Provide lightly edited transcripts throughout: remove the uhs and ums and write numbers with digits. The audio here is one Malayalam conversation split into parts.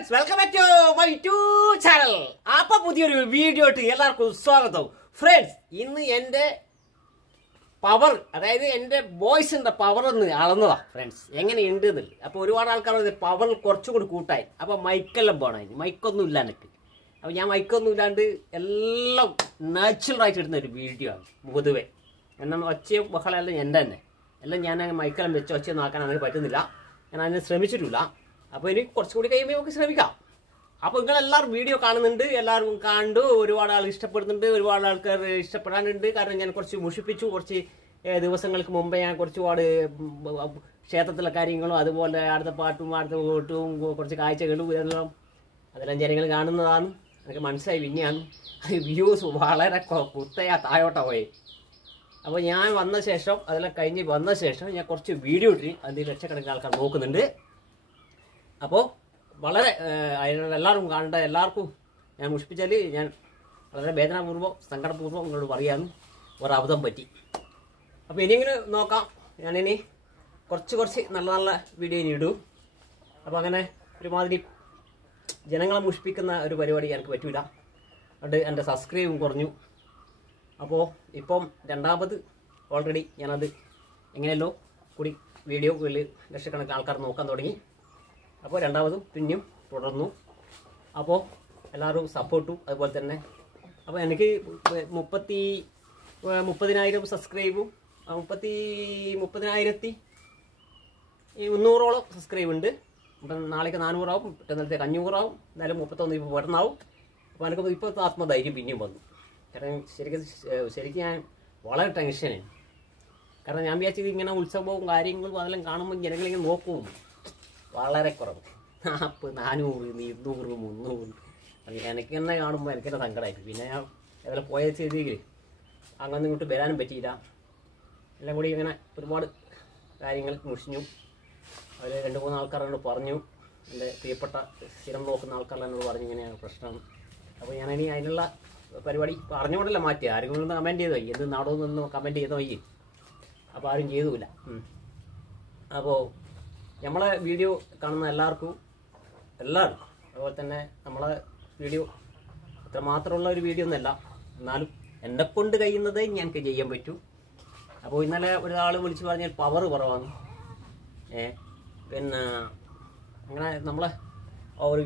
Friends welcome back to my YouTube channel. അപ്പൊ പുതിയൊരു വീഡിയോ ഇട്ട് എല്ലാവർക്കും സ്വാഗതം. ഫ്രണ്ട്സ്, ഇന്ന് എന്റെ പവർ, അതായത് എന്റെ വോയിസിന്റെ പവർ ഒന്ന് അളന്നതാ ഫ്രണ്ട്സ്, എങ്ങനെയുണ്ട് എന്നില്ല. അപ്പൊ ഒരുപാട് ആൾക്കാർ പവർ കുറച്ചുകൂടി കൂട്ടായി. അപ്പൊ മൈക്കെല്ലാം പോകണം, മൈക്കൊന്നും ഇല്ല എനിക്ക്. അപ്പൊ ഞാൻ മൈക്കൊന്നും ഇല്ലാണ്ട് എല്ലാം നാച്ചുറൽ ആയിട്ട് ഇടുന്ന ഒരു വീഡിയോ ആണ് പൊതുവെ. എന്നാൽ ഒച്ചയും ബഹളമെല്ലാം എൻ്റെ തന്നെ എല്ലാം ഞാൻ മൈക്കെല്ലാം വെച്ച് ഒച്ചയൊന്നും ആക്കാൻ അങ്ങനെ പറ്റുന്നില്ല. ഞാൻ അതിനെ ശ്രമിച്ചിട്ടില്ല. അപ്പോൾ ഇനി കുറച്ചുകൂടി കഴിയുമ്പോൾ നമുക്ക് ശ്രമിക്കാം. അപ്പോൾ നിങ്ങളെല്ലാവരും വീഡിയോ കാണുന്നുണ്ട്, എല്ലാവരും കണ്ടു, ഒരുപാട് ആൾ ഇഷ്ടപ്പെടുന്നുണ്ട്, ഒരുപാട് ആൾക്കാർ ഇഷ്ടപ്പെടാനുണ്ട്. കാരണം ഞാൻ കുറച്ച് മുഷിപ്പിച്ചു. കുറച്ച് ദിവസങ്ങൾക്ക് മുമ്പേ ഞാൻ കുറച്ചുപാട് ക്ഷേത്രത്തിലെ കാര്യങ്ങളും അതുപോലെ അടുത്ത പാട്ടും അടുത്ത കോട്ടും കുറച്ച് കാഴ്ചകളും അതെല്ലാം ജനങ്ങൾ കാണുന്നതാണ്. എനിക്ക് മനസ്സിലായി. പിന്നെയാണ് വ്യൂസ് വളരെ കുത്തയാ താഴോട്ട പോയി. അപ്പോൾ ഞാൻ വന്ന ശേഷം അതെല്ലാം കഴിഞ്ഞ് വന്ന ശേഷം ഞാൻ കുറച്ച് വീഡിയോ ഇട്ട് അതിൽ ലക്ഷക്കണക്കിന് ആൾക്കാർ നോക്കുന്നുണ്ട്. അപ്പോൾ വളരെ എല്ലാവരും കാണേണ്ട, എല്ലാവർക്കും ഞാൻ മുഷിപ്പിച്ചാൽ ഞാൻ വളരെ വേദനാപൂർവ്വം സങ്കടപൂർവ്വം നിങ്ങളോട് പറയാനും ഒരബദ്ധം പറ്റി. അപ്പോൾ ഇനിയെങ്കിലും നോക്കാം. ഞാനിനി കുറച്ച് നല്ല നല്ല വീഡിയോ ഇനി ഇടും. അപ്പോൾ അങ്ങനെ ഒരുമാതിരി ജനങ്ങളെ മുഷിപ്പിക്കുന്ന ഒരു പരിപാടി എനിക്ക് പറ്റൂല. അതുകൊണ്ട് എൻ്റെ സബ്സ്ക്രൈബും കുറഞ്ഞു. അപ്പോൾ ഇപ്പം രണ്ടാമത് ഓൾറെഡി ഞാനത് എങ്ങനെയല്ലോ കൂടി വീഡിയോ ലക്ഷക്കണക്കിന് ആൾക്കാർ നോക്കാൻ തുടങ്ങി. അപ്പോൾ രണ്ടാമതും പിന്നെയും തുടർന്നു. അപ്പോൾ എല്ലാവരും സപ്പോർട്ടും അതുപോലെ തന്നെ. അപ്പോൾ എനിക്ക് 30,000 സബ്സ്ക്രൈബും 30,300 സബ്സ്ക്രൈബ് ഉണ്ട്. അപ്പം നാളേക്ക് 400 ആവും, പിറ്റേന്നത്തേക്ക് 500 ആവും, എന്തായാലും 31 ഇപ്പോൾ പെട്ടെന്നാവും. അപ്പോൾ എനിക്ക് ഇപ്പോൾ ആത്മധൈര്യം പിന്നെയും വന്നു. കാരണം ശരിക്കും ഞാൻ വളരെ ടെൻഷനാണ്. കാരണം ഞാൻ വിചാരിച്ചത് ഇങ്ങനെ ഉത്സവവും കാര്യങ്ങളും അതെല്ലാം കാണുമ്പോൾ ജനങ്ങളിങ്ങനെ നോക്കും വളരെ കുറവ്. 40, 400, 200, 300 എനിക്ക് തന്നെ കാണുമ്പോൾ എനിക്ക് തന്നെ സങ്കടമായിട്ട്. പിന്നെ ഞാൻ ഏതെല്ലാം പോയ ചെയ്തെങ്കിൽ അങ്ങനെ ഇങ്ങോട്ട് വരാനും പറ്റിയില്ല. എല്ലാം കൂടി ഇങ്ങനെ ഒരുപാട് കാര്യങ്ങൾ മുഷിഞ്ഞു. അവർ 2-3 ആൾക്കാരോട് പറഞ്ഞു, എൻ്റെ പ്രിയപ്പെട്ട സ്ഥിരം നോക്കുന്ന ആൾക്കാരെന്നോട് പറഞ്ഞു ഇങ്ങനെയാണ് പ്രശ്നം. അപ്പോൾ ഞാനിനി അതിനുള്ള പരിപാടി പറഞ്ഞുകൊണ്ടല്ല മാറ്റി. ആരെങ്കിലും ഒന്ന് കമൻറ്റ് ചെയ്തോ, എന്ത് നാടോ നിന്ന് കമൻറ്റ് ചെയ്തോ. അപ്പോൾ ആരും ചെയ്തുമില്ല. അപ്പോൾ നമ്മളെ വീഡിയോ കാണുന്ന എല്ലാവർക്കും അതുപോലെ തന്നെ നമ്മളെ വീഡിയോ അത്രമാത്രമുള്ള ഒരു വീഡിയോ ഒന്നുമല്ല, എന്നാലും എന്നെക്കൊണ്ട് കഴിയുന്നതേ ഞങ്ങൾക്ക് ചെയ്യാൻ പറ്റൂ. അപ്പോൾ ഇന്നലെ ഒരാൾ വിളിച്ച് പറഞ്ഞാൽ പവർ കുറവാണ്. പിന്നെ അങ്ങനെ നമ്മളെ ഒരു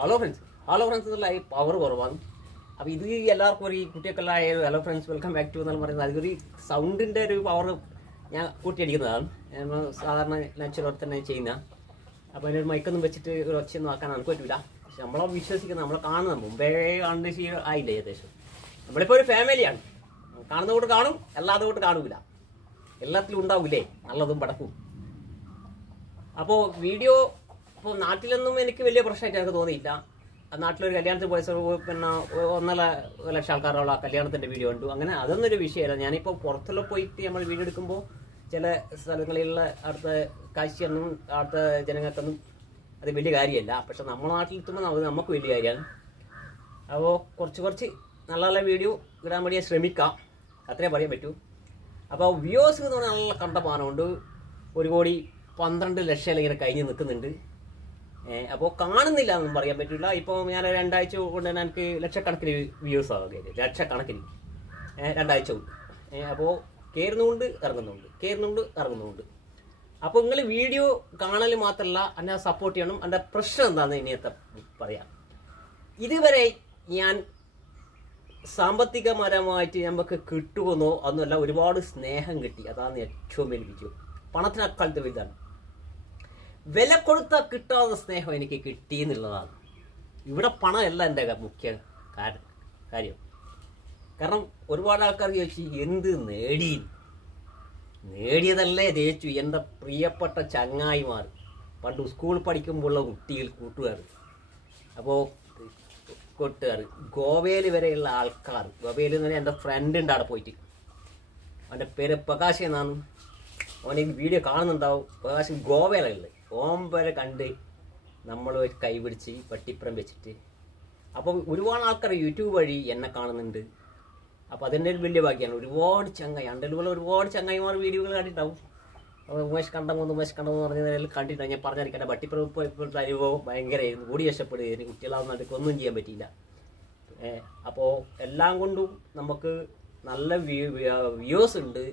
ഹലോ ഫ്രണ്ട്സ് എന്നുള്ള ഈ പവർ കുറവാണ്. അപ്പോൾ ഇത് എല്ലാവർക്കും ഒരു കുട്ടിയൊക്കെല്ലാം hello friends welcome back to എന്നെല്ലാം പറയുന്നത് അതൊരു സൗണ്ടിൻ്റെ ഒരു പവർ ഞാൻ കൂട്ടിയടിക്കുന്നതാണ്. സാധാരണ നാച്ചുറൽ തന്നെ ചെയ്യുന്ന. അപ്പോൾ അതിനൊരു മൈക്കൊന്നും വെച്ചിട്ട് ഒരു ഒച്ചയൊന്നും ആക്കാൻ എനിക്ക് പറ്റില്ല. പക്ഷെ നമ്മളെ വിശ്വസിക്കുന്ന, നമ്മളെ കാണുന്ന മുമ്പേ കണ്ട് ആയില്ല ഏകദേശം. നമ്മളിപ്പോൾ ഒരു ഫാമിലിയാണ്. കാണുന്ന കൂട്ട് കാണും, അല്ലാതെ കൂട്ട് കാണൂല. എല്ലാത്തിലും ഉണ്ടാവില്ലേ നല്ലതും പടക്കും. അപ്പോൾ വീഡിയോ ഇപ്പോൾ നാട്ടിലൊന്നും എനിക്ക് വലിയ പ്രശ്നമായിട്ട് എനിക്ക് തോന്നിയില്ല. നാട്ടിലൊരു കല്യാണത്തിന് പോയ പിന്നെ 1.5 ലക്ഷം ആൾക്കാരോളം കല്യാണത്തിൻ്റെ വീഡിയോ ഉണ്ട്. അങ്ങനെ അതൊന്നും ഒരു വിഷയമല്ല. ഞാനിപ്പോൾ പുറത്തെല്ലാം പോയിട്ട് നമ്മൾ വീഡിയോ എടുക്കുമ്പോൾ ചില സ്ഥലങ്ങളിലുള്ള അടുത്ത കാഴ്ചയൊന്നും അടുത്ത ജനങ്ങൾക്കൊന്നും അത് വലിയ കാര്യമല്ല. പക്ഷെ നമ്മുടെ നാട്ടിലെത്തുമ്പോൾ അത് നമുക്ക് വലിയ കാര്യമാണ്. അപ്പോൾ കുറച്ച് നല്ല നല്ല വീഡിയോ ഇടാൻ വേണ്ടി ശ്രമിക്കാം, അത്രേ പറയാൻ പറ്റൂ. അപ്പോൾ വ്യൂസ് എന്ന് പറഞ്ഞാൽ നല്ല കണ്ടമാനമുണ്ട്. 1,12 ലക്ഷം ഇങ്ങനെ കഴിഞ്ഞ് നിൽക്കുന്നുണ്ട്. അപ്പോൾ കാണുന്നില്ല എന്നും പറയാൻ പറ്റില്ല. ഇപ്പോൾ ഞാൻ 2 ആഴ്ച കൊണ്ട് തന്നെ എനിക്ക് ലക്ഷക്കണക്കിന് വ്യൂസ് ആകുകയാണ്, ലക്ഷക്കണക്കിന് 2 ആഴ്ച കൊണ്ട്. അപ്പോൾ കയറുന്നുണ്ട് ഇറങ്ങുന്നുണ്ട്. അപ്പോൾ നിങ്ങൾ വീഡിയോ കാണൽ മാത്രമല്ല എന്നെ സപ്പോർട്ട് ചെയ്യണം. എൻ്റെ പ്രശ്നം എന്താണെന്ന് ഇനിയത്തെ പറയാം. ഇതുവരെ ഞാൻ സാമ്പത്തികപരമായിട്ട് നമുക്ക് കിട്ടുമെന്നോ അതൊന്നുമല്ല, ഒരുപാട് സ്നേഹം കിട്ടി. അതാണ് ഏറ്റവും വലിയ വിജയം. പണത്തിനേക്കാളത്തെ വലുതാണ്. വില കൊടുത്താൽ കിട്ടാത്ത സ്നേഹം എനിക്ക് കിട്ടി എന്നുള്ളതാണ്. ഇവിടെ പണമല്ല എൻ്റെ മുഖ്യ കാര്യം. കാരണം ഒരുപാട് ആൾക്കാർ ചോദിച്ചു എന്ത് നേടിയതല്ലേ തേച്ചു. എൻ്റെ പ്രിയപ്പെട്ട ചങ്ങായിമാർ, പണ്ട് സ്കൂൾ പഠിക്കുമ്പോഴുള്ള കൂട്ടുകാർ, അപ്പോൾ കൂട്ടുകാർ, ഗോവയിൽ വരെയുള്ള ആൾക്കാർ. ഗോവയിൽ നിന്ന് എൻ്റെ ഫ്രണ്ട് ഉണ്ട് അവിടെ പോയിട്ട്. അവൻ്റെ പേര് പ്രകാശ് എന്നാണ്. അവൻ ഈ വീഡിയോ കാണുന്നുണ്ടാവും. പ്രകാശ് ഗോവയിലുള്ളത്. ഓമ്പരെ കണ്ട് നമ്മൾ കൈപിടിച്ച് പട്ടിപ്പുറം വെച്ചിട്ട്. അപ്പോൾ ഒരുപാട് ആൾക്കാർ യൂട്യൂബ് വഴി എന്നെ കാണുന്നുണ്ട്. അപ്പോൾ അതിൻ്റെ ഒരു വലിയ ഭാഗ്യമാണ്. ഒരുപാട് ചങ്ങായി എൻ്റെ ഒരുപാട് ചങ്ങായിമാർ വീഡിയോകൾ കണ്ടിട്ടുണ്ടാവും. ഉമേഷ് കണ്ടമെന്ന് പറഞ്ഞതിൽ കണ്ടിട്ട് ഞാൻ പറഞ്ഞിരിക്കേണ്ട വട്ടിപ്പുറപ്പെട്ട അനുഭവം ഭയങ്കരമായിരുന്നു. കൂടി രക്ഷപ്പെടുകയായിരുന്നു. കുട്ടികളാവുന്ന ഒന്നും ചെയ്യാൻ പറ്റിയില്ല. അപ്പോൾ എല്ലാം കൊണ്ടും നമുക്ക് നല്ല വ്യൂസ് ഉണ്ട്.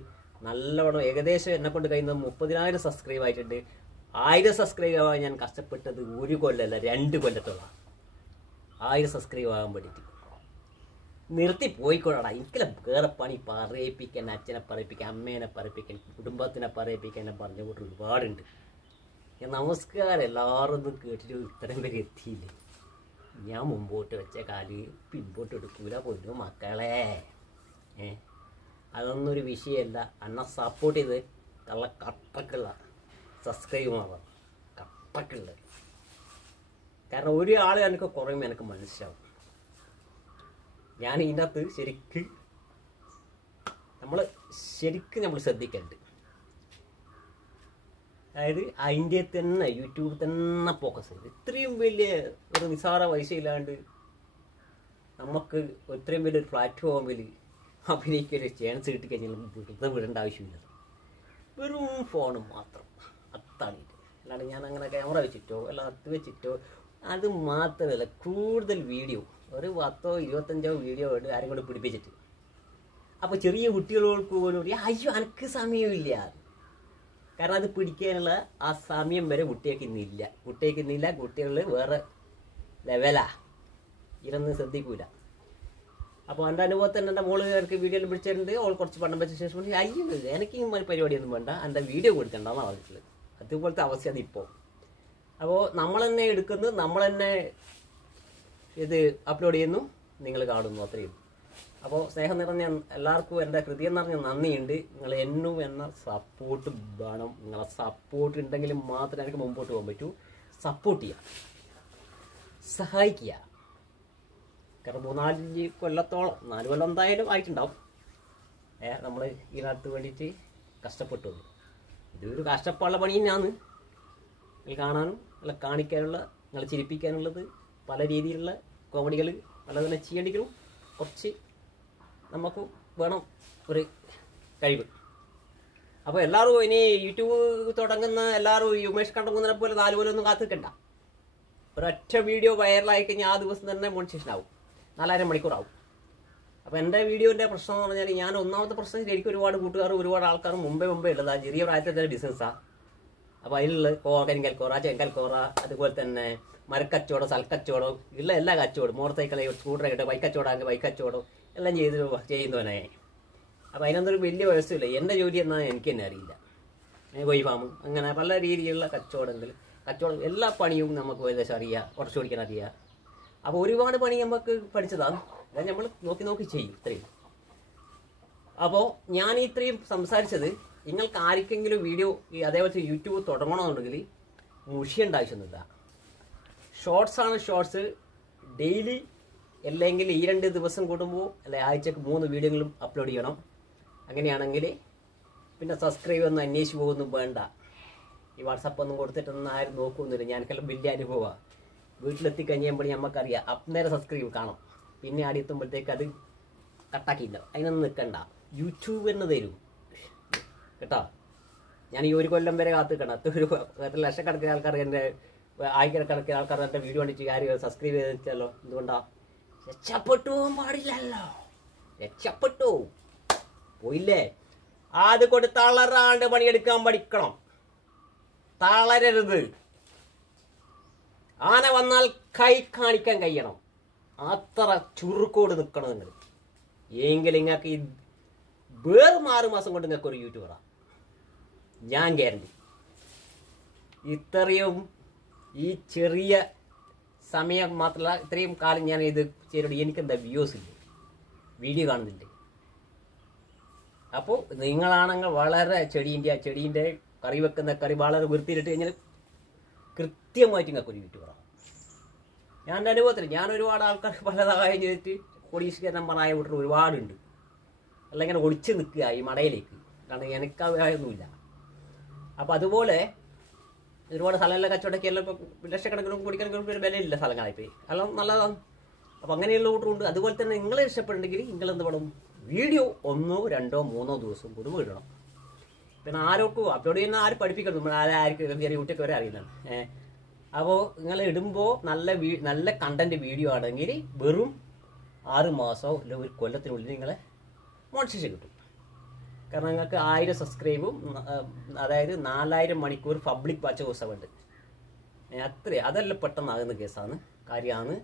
നല്ലവണ്ണം ഏകദേശം എന്നെ കൊണ്ട് കഴിയുന്നത് 30,000 സബ്സ്ക്രൈബ് ആയിട്ടുണ്ട്. 1000 സബ്സ്ക്രൈബ് ആവാൻ ഞാൻ കഷ്ടപ്പെട്ടത് 1 കൊല്ലമല്ല 2 കൊല്ലത്തോളം. 1000 സബ്സ്ക്രൈബ് ആകാൻ വേണ്ടിയിട്ട് നിർത്തി പോയിക്കൊള്ളടാ. എനിക്കല്ല വേറെ പണി പറയിപ്പിക്കാൻ, അച്ഛനെ പറയിപ്പിക്കാൻ, അമ്മേനെ പറയിപ്പിക്കാൻ, കുടുംബത്തിനെ പറയിപ്പിക്കാൻ എന്നെ പറഞ്ഞ കൂട്ട് ഒരുപാടുണ്ട്. ഞാൻ നമസ്കാരം എല്ലാവരും ഒന്നും കേട്ടിട്ട് ഇത്രയും പേര് എത്തിയില്ലേ. ഞാൻ മുമ്പോട്ട് വെച്ച കാല് പിമ്പോട്ട് എടുക്കൂല പൊന്നു മക്കളെ. അതൊന്നും ഒരു വിഷയമല്ല. എന്നെ സപ്പോർട്ട് ചെയ്ത് കള്ള കട്ടക്കുള്ള സബ്സ്ക്രൈബ് ആവാം, കട്ടക്കുള്ള. കാരണം ഒരാൾ എനിക്ക് കുറയുമ്പോൾ എനിക്ക് മനസ്സിലാവും. ഞാൻ ഇതിൻ്റെ അകത്ത് ശരിക്കും നമ്മൾ ശ്രദ്ധിക്കലുണ്ട്. അതായത് അതിൻ്റെ തന്നെ യൂട്യൂബ് തന്നെ ഫോക്കസ് ചെയ്ത് ഇത്രയും വലിയ ഒരു നിസ്സാര പൈസ ഇല്ലാണ്ട് നമുക്ക് ഇത്രയും വലിയൊരു പ്ലാറ്റ്ഫോമിൽ അഭിനയിക്കൊരു ചാൻസ് കിട്ടിക്കഴിഞ്ഞാൽ വെറുതെ വിടേണ്ട ആവശ്യമില്ല. വെറും ഫോണ് മാത്രം അത്താണിട്ട്. അല്ലാണ്ട് ഞാൻ അങ്ങനെ ക്യാമറ വെച്ചിട്ടോ എല്ലാം അടുത്ത് വെച്ചിട്ടോ അത് മാത്രമല്ല, കൂടുതൽ വീഡിയോ ഒരു 10 25 വീഡിയോ ആരും കൊണ്ട് പിടിപ്പിച്ചിട്ട്. അപ്പോൾ ചെറിയ കുട്ടികൾക്ക് പോലും അയ്യോ എനിക്ക് സമയമില്ല. കാരണം അത് പിടിക്കാനുള്ള ആ സമയം വരെ കുട്ടികൾക്ക് ഇന്നില്ല. കുട്ടികൾ വേറെ ലെവലാ, ഇതൊന്നും ശ്രദ്ധിക്കൂല. അപ്പോൾ എൻ്റെ അനുഭവത്തിൽ തന്നെ എൻ്റെ മോള് എനിക്ക് വീഡിയോയിൽ പിടിച്ചിട്ടുണ്ട്. അവൾ കുറച്ച് പണം വെച്ച ശേഷം അയ്യോ എനിക്ക് പരിപാടിയൊന്നും വേണ്ട, എൻ്റെ വീഡിയോ കൊടുക്കണ്ടെന്നാണ് പറഞ്ഞിട്ടുള്ളത്. അതുപോലത്തെ അവസ്ഥയാണ് ഇപ്പോൾ. അപ്പോൾ നമ്മൾ തന്നെ എടുക്കുന്നു, നമ്മൾ തന്നെ ഇത് അപ്ലോഡ് ചെയ്യുന്നു, നിങ്ങൾ കാണുന്നു, അത്രയും. അപ്പോൾ സ്നേഹം നിറഞ്ഞ എല്ലാവർക്കും എൻ്റെ ഹൃദയം നിറഞ്ഞ നന്ദിയുണ്ട്. നിങ്ങൾ എന്നും എന്ന സപ്പോർട്ട് വേണം. നിങ്ങളെ സപ്പോർട്ട് ഉണ്ടെങ്കിലും മാത്രമേ എനിക്ക് മുമ്പോട്ട് പോകാൻ പറ്റൂ. സപ്പോർട്ട് ചെയ്യുക, സഹായിക്കുക. കാരണം 3-4 കൊല്ലത്തോളം 4 കൊല്ലം എന്തായാലും ആയിട്ടുണ്ടാവും നമ്മൾ ഇതിനകത്ത് വേണ്ടിയിട്ട് കഷ്ടപ്പെട്ടു. ഇതൊരു കഷ്ടപ്പാടുള്ള പണി തന്നെയാണ്. നിങ്ങൾ കാണാനും അല്ല കാണിക്കാനുള്ള, നിങ്ങൾ ചിരിപ്പിക്കാനുള്ളത് പല രീതിയിലുള്ള കോമഡികൾ പലതന്നെ ചെയ്യേണ്ടെങ്കിലും കുറച്ച് നമുക്ക് വേണം ഒരു കഴിവ്. അപ്പോൾ എല്ലാവരും ഇനി യൂട്യൂബ് തുടങ്ങുന്ന എല്ലാവരും ഉമേഷ് കണ്ടമുന്നതിനെ പോലെ 4 കൊല്ലമൊന്നും കാത്തിക്കണ്ട. ഒരൊറ്റ വീഡിയോ വൈറലായി കഴിഞ്ഞാൽ ആ ദിവസം തന്നെ മോണിറ്റൈസേഷൻ ആവും, 4000 മണിക്കൂറാവും. അപ്പോൾ എൻ്റെ വീഡിയോൻ്റെ പ്രശ്നം എന്ന് പറഞ്ഞാൽ ഞാൻ ഒന്നാമത്തെ പ്രശ്നം എനിക്ക് ഒരുപാട് കൂട്ടുകാരും ഒരുപാട് ആൾക്കാരും മുമ്പേ ഉള്ളത് ചെറിയ പ്രായത്തിലെ ബിസിനസ്സാണ്. അപ്പോൾ അതിലുള്ള കരിങ്കൽ കോറ, ചെങ്കൽ കോറ, അതുപോലെ തന്നെ മരക്കച്ചവടം, സൽക്കച്ചവടം, ഉള്ള എല്ലാ കച്ചവടം, മോട്ടോർ സൈക്കിളെ സ്കൂട്ടറായിട്ട് ബൈക്ക് കച്ചവടം, ബൈക്ക് കച്ചവടം എല്ലാം ചെയ്യുന്നവനെ. അപ്പോൾ അതിനൊന്നും ഒരു വലിയ വയസ്സില്ല. എൻ്റെ ജോലി എന്നാൽ എനിക്ക് തന്നെ അറിയില്ല. കോഴി ഫാം അങ്ങനെ പല രീതിയിലുള്ള കച്ചവടം എല്ലാ പണിയും നമുക്ക് ഏകദേശം അറിയാം, കുറച്ച് ഓടിക്കാൻ അറിയാം. അപ്പോൾ ഒരുപാട് പണി നമുക്ക് പഠിച്ചതാണ്. അത് നമ്മൾ നോക്കി ചെയ്യും ഇത്രയും. അപ്പോൾ ഞാൻ ഇത്രയും സംസാരിച്ചത് നിങ്ങൾക്ക് ആർക്കെങ്കിലും വീഡിയോ അതേപോലെ യൂട്യൂബ് തുടങ്ങണമെന്നുണ്ടെങ്കിൽ മുഷിയേണ്ട ആവശ്യമൊന്നുമില്ല. ഷോർട്സാണ് ഷോർട്സ്. ഡെയിലി അല്ലെങ്കിൽ 2 ദിവസം കൂടുമ്പോൾ അല്ലെ ആഴ്ചക്ക് 3 വീഡിയോകളും അപ്ലോഡ് ചെയ്യണം. അങ്ങനെയാണെങ്കിൽ പിന്നെ സബ്സ്ക്രൈബ് ഒന്നും അന്വേഷിച്ച് പോകുന്നു വേണ്ട. ഈ വാട്സപ്പ് ഒന്നും കൊടുത്തിട്ടൊന്നും ആരും നോക്കുന്നില്ല. ഞാനൊക്കെല്ലാം വലിയ അനുഭവമാണ്. വീട്ടിലെത്തി കഴിയുമ്പോൾ നമുക്കറിയാം അന്നേരം സബ്സ്ക്രൈബ് കാണും. പിന്നെ ആടി എത്തുമ്പോഴത്തേക്ക് അത് കട്ടാക്കിയില്ല. അതിനൊന്നും നിൽക്കണ്ട. യൂട്യൂബ് തന്നെ തരും കേട്ടോ. ഞാൻ ഈ 1 കൊല്ലം വരെ കാത്തിക്കണം. എത്ര ലക്ഷക്കണക്കിന് ആൾക്കാർ എൻ്റെ ആയിരക്കണക്കിന് ആൾക്കാർ എൻ്റെ വീഡിയോ കണ്ടിട്ട് കാര്യം സബ്സ്ക്രൈബ് ചെയ്തല്ലോ. എന്തുകൊണ്ടാ? രക്ഷപ്പെട്ടു പോകാൻ പാടില്ലല്ലോ. രക്ഷപ്പെട്ടു പോയില്ലേ? അത് കൊണ്ട് തളരാണ്ട് പണിയെടുക്കാൻ പഠിക്കണം. തളരരുത്. ആന വന്നാൽ കൈ കാണിക്കാൻ കഴിയണം. അത്ര ചുരുക്കോട് നിൽക്കണം നിങ്ങൾ. എങ്കിൽ നിങ്ങൾക്ക് ഈ വേറെ 6 മാസം കൊണ്ട് നിങ്ങൾക്ക് ഒരു യൂട്യൂബറാ, ഞാൻ ഗ്യാരണ്ടി. ഇത്രയും ഈ ചെറിയ സമയം മാത്രമല്ല, ഇത്രയും കാലം ഞാൻ ഇത് ചെയ്തിട്ട് എനിക്കെന്താ വ്യൂസ് ഇല്ല, വീഡിയോ കാണുന്നില്ല. അപ്പോൾ നിങ്ങളാണെങ്കിൽ വളരെ ചെടീൻ്റെ കറി വെക്കുന്ന കറി വളരെ വൃത്തിയിലിട്ട് കഴിഞ്ഞാൽ കൃത്യമായിട്ട് നിങ്ങൾക്ക് ഒരു യൂട്യൂബറാണ്. ഞാൻ എൻ്റെ അനുഭവത്തിൽ ഞാൻ ഒരുപാട് ആൾക്കാർ പലതായും ചെയ്തിട്ട് കോടീശ്വരന്മാരായ വിട്ടിട്ട് ഒരുപാടുണ്ട്. അല്ല ഇങ്ങനെ ഒളിച്ച് നിൽക്കുക ഈ മടയിലേക്ക്. കാരണം എനിക്ക് അഭിപ്രായമൊന്നുമില്ല. അപ്പോൾ അതുപോലെ ഒരുപാട് സ്ഥലങ്ങളിലെ കച്ചവടമൊക്കെ എല്ലാം ഇപ്പോൾ ലക്ഷക്കണക്കിനും കോടിക്കണക്കിനും വിലയില്ല സ്ഥലങ്ങളായിപ്പോയി. എല്ലാം നല്ലതാണ്. അപ്പോൾ അങ്ങനെയുള്ള കൂട്ടറുണ്ട്. അതുപോലെ തന്നെ നിങ്ങളെ ഇഷ്ടപ്പെടുന്നുണ്ടെങ്കിൽ നിങ്ങൾ എന്ത് വേണം, വീഡിയോ 1, 2, 3 ദിവസം കൂടുമ്പോൾ ഇടണം. പിന്നെ ആരോക്കും അപ്ലോഡ് ചെയ്യുന്ന ആരും പഠിപ്പിക്കണം, നമ്മൾ ആർക്കും ചെറിയ കുട്ടിയൊക്കെ വരെ അറിയുന്നതാണ്. അപ്പോൾ നിങ്ങൾ ഇടുമ്പോൾ നല്ല കണ്ടന്റ് വീഡിയോ ആണെങ്കിൽ വെറും 6 മാസമോ അല്ല ഒരു കൊല്ലത്തിനുള്ളിൽ നിങ്ങളെ മോണിറ്റൈസേഷൻ കിട്ടും. കാരണം നിങ്ങൾക്ക് 1000 സബ്സ്ക്രൈബും അതായത് 4000 മണിക്കൂർ പബ്ലിക് വാച്ച് ദിവസമുണ്ട്. അതെല്ലാം പെട്ടെന്നാകുന്ന കേസാണ്, കാര്യമാണ്.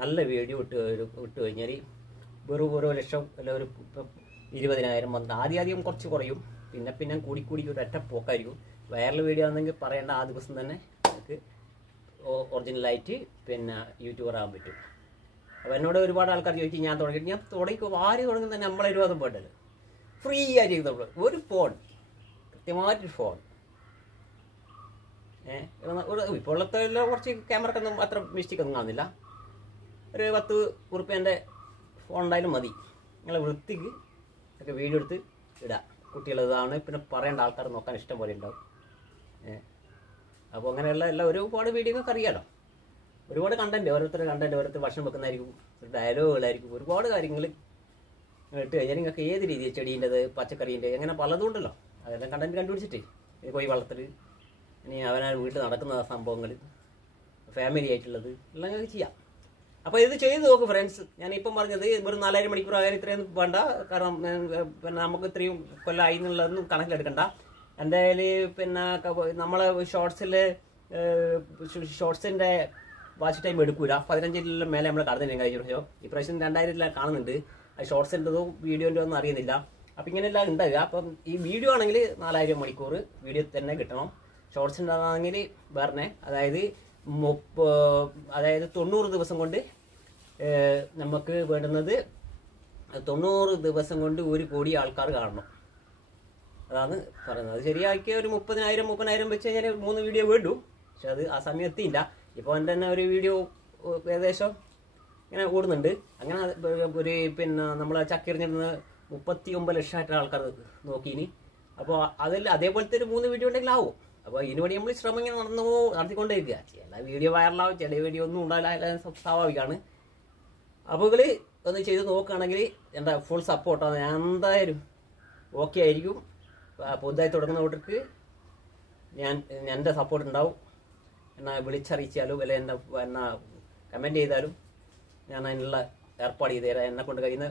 നല്ല വീഡിയോ ഇട്ട് കഴിഞ്ഞാൽ വെറും 1 ലക്ഷം അല്ല ഒരു 20,000 വന്നിട്ട് ആദ്യം കുറച്ച് കുറയും, പിന്നെ കൂടി ഒരൊറ്റ പോക്കായിരിക്കും. വൈറൽ വീഡിയോ ആണെങ്കിൽ പറയേണ്ട ആ ദിവസം തന്നെ നമുക്ക് ഒറിജിനലായിട്ട് പിന്നെ യൂട്യൂബർ ആകാൻ പറ്റും. അപ്പോൾ എന്നോട് ഒരുപാട് ആൾക്കാർ ചോദിച്ചു ഞാൻ തുടങ്ങിക്കും ആര് തുടങ്ങുന്ന തന്നെ നമ്മളെ 20 പോയിട്ടല്ലോ ഫ്രീ ആയിട്ട് ചെയ്തപ്പോൾ ഒരു ഫോൺ, കൃത്യമായിട്ടൊരു ഫോൺ. ഇപ്പോൾ ഉള്ളത്തെ കുറച്ച് ക്യാമറക്കൊന്നും അത്ര മിസ്റ്റേക്കൊന്നും കാണുന്നില്ല. ഒരു 10 ഉറുപ്പ്യൻ്റെ ഫോൺ ഉണ്ടായാലും മതി. നിങ്ങളെ വൃത്തിക്ക് ഒക്കെ വീഡിയോ എടുത്ത് ഇടാം. കുട്ടികളതാണ്, പിന്നെ പറയേണ്ട ആൾക്കാർ നോക്കാൻ ഇഷ്ടം പോലെ ഉണ്ടാവും. അപ്പോൾ അങ്ങനെയുള്ള ഒരുപാട് വീഡിയോകൾക്ക് അറിയാമല്ലോ, ഒരുപാട് കണ്ടന്റ്, ഓരോരുത്തർ ഭക്ഷണം വെക്കുന്നതായിരിക്കും, ഡയലോഗുകളായിരിക്കും, ഒരുപാട് കാര്യങ്ങൾ ഇട്ട് കഴിഞ്ഞാൽ നിങ്ങൾക്ക് ഏത് രീതിയിൽ ചെടീൻ്റെത് പച്ചക്കറീൻ്റെ അങ്ങനെ പലതും ഉണ്ടല്ലോ. അതെല്ലാം കണ്ടന്റ് കണ്ടുപിടിച്ചിട്ട് കോഴി വളർത്തൽ, ഇനി അവനാൽ വീട്ടിൽ നടക്കുന്ന സംഭവങ്ങൾ, ഫാമിലി ആയിട്ടുള്ളത് എല്ലാം നിങ്ങൾക്ക് ചെയ്യാം. അപ്പോൾ ഇത് ചെയ്ത് നോക്കും ഫ്രണ്ട്സ്. ഞാനിപ്പം പറഞ്ഞത് ഒരു 4000 മണിക്കൂർ ആയാലും ഇത്രയൊന്നും വേണ്ട, കാരണം പിന്നെ നമുക്ക് ഇത്രയും കൊല്ലമായി എന്നുള്ളതൊന്നും കണക്കിലെടുക്കണ്ട. എൻ്റെ കയ്യിൽ പിന്നെ നമ്മളെ ഷോർട്സിൻ്റെ വാച്ച് ടൈം എടുക്കൂല, 15 മേലെ നമ്മൾ കടന്നില്ല കഴിഞ്ഞ പ്രാവശ്യം. ഇപ്രാവശ്യം 2000 കാണുന്നുണ്ട്. ഷോർട്സിൻ്റെതും വീഡിയോൻ്റെ ഒന്നും അറിയുന്നില്ല. അപ്പം ഇങ്ങനെയെല്ലാം ഉണ്ടാകുക. അപ്പം ഈ വീഡിയോ ആണെങ്കിൽ 4000 മണിക്കൂർ വീഡിയോ തന്നെ കിട്ടണം. ഷോർട്സിൻ്റെ ആണെങ്കിൽ വേറെ, അതായത് 90 ദിവസം കൊണ്ട് നമുക്ക് വേണ്ടുന്നത് 90 ദിവസം കൊണ്ട് 1 കോടി ആൾക്കാർ കാണണം. അതാണ് പറയുന്നത്. അത് ശരിയാക്കിയ ഒരു 30,000 വെച്ച് കഴിഞ്ഞാൽ 3 വീഡിയോ വേണ്ടു. പക്ഷെ അത് ആ സമയം എത്തിയില്ല. ഇപ്പോൾ എൻ്റെ തന്നെ ഒരു വീഡിയോ ഏകദേശം ഇങ്ങനെ ഓടുന്നുണ്ട്. അങ്ങനെ ഒരു പിന്നെ നമ്മളെ ചക്കിറിഞ്ഞിരുന്ന് 39 ലക്ഷമായിട്ട് ആൾക്കാർ നോക്കിയിനി. അപ്പോൾ അതേപോലത്തെ ഒരു 3 വീഡിയോ ഉണ്ടെങ്കിൽ ആവും. അപ്പോൾ ഇതിനുവേണ്ടി നമ്മൾ ശ്രമം ഇങ്ങനെ നടത്തിക്കൊണ്ടിരിക്കുക. ചില വീഡിയോ വൈറലാവും, ചില വീഡിയോ ഒന്നും ഉണ്ടാവില്ല, സ്വാഭാവികമാണ്. അപ്പോൾ ഇവർ ഒന്ന് ചെയ്ത് നോക്കുകയാണെങ്കിൽ എൻ്റെ ഫുൾ സപ്പോർട്ടാണ്. ഞാൻ എന്തായാലും ഓക്കെ ആയിരിക്കും. പുതുതായി തുടങ്ങുന്നവർക്ക് എൻ്റെ സപ്പോർട്ട് ഉണ്ടാവും. എന്നെ വിളിച്ചറിയിച്ചാലും അല്ലെ എന്നെ കമൻറ്റ് ചെയ്താലും ഞാൻ അതിനുള്ള ഏർപ്പാട് ചെയ്ത് തരാം. എന്നെ കൊണ്ട് കഴിയുന്ന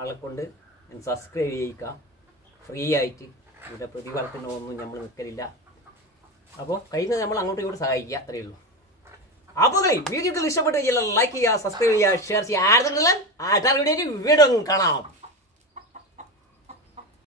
ആളെ കൊണ്ട് ഞാൻ സബ്സ്ക്രൈബ് ചെയ്യിക്കാം ഫ്രീ ആയിട്ട്. ഇതിൻ്റെ പ്രതിഫലത്തിനൊന്നും നമ്മൾ നിൽക്കലില്ല. അപ്പോൾ കഴിയുന്നത് നമ്മൾ അങ്ങോട്ടും ഇങ്ങോട്ട് സഹായിക്കുക, അത്രയേ ഉള്ളൂ. അപ്പോൾ വീഡിയോ ഇഷ്ടപ്പെട്ട് ലൈക്ക് ചെയ്യുക, സബ്സ്ക്രൈബ് ചെയ്യുക, ഷെയർ ചെയ്യുക. വീഡിയോ കാണാം.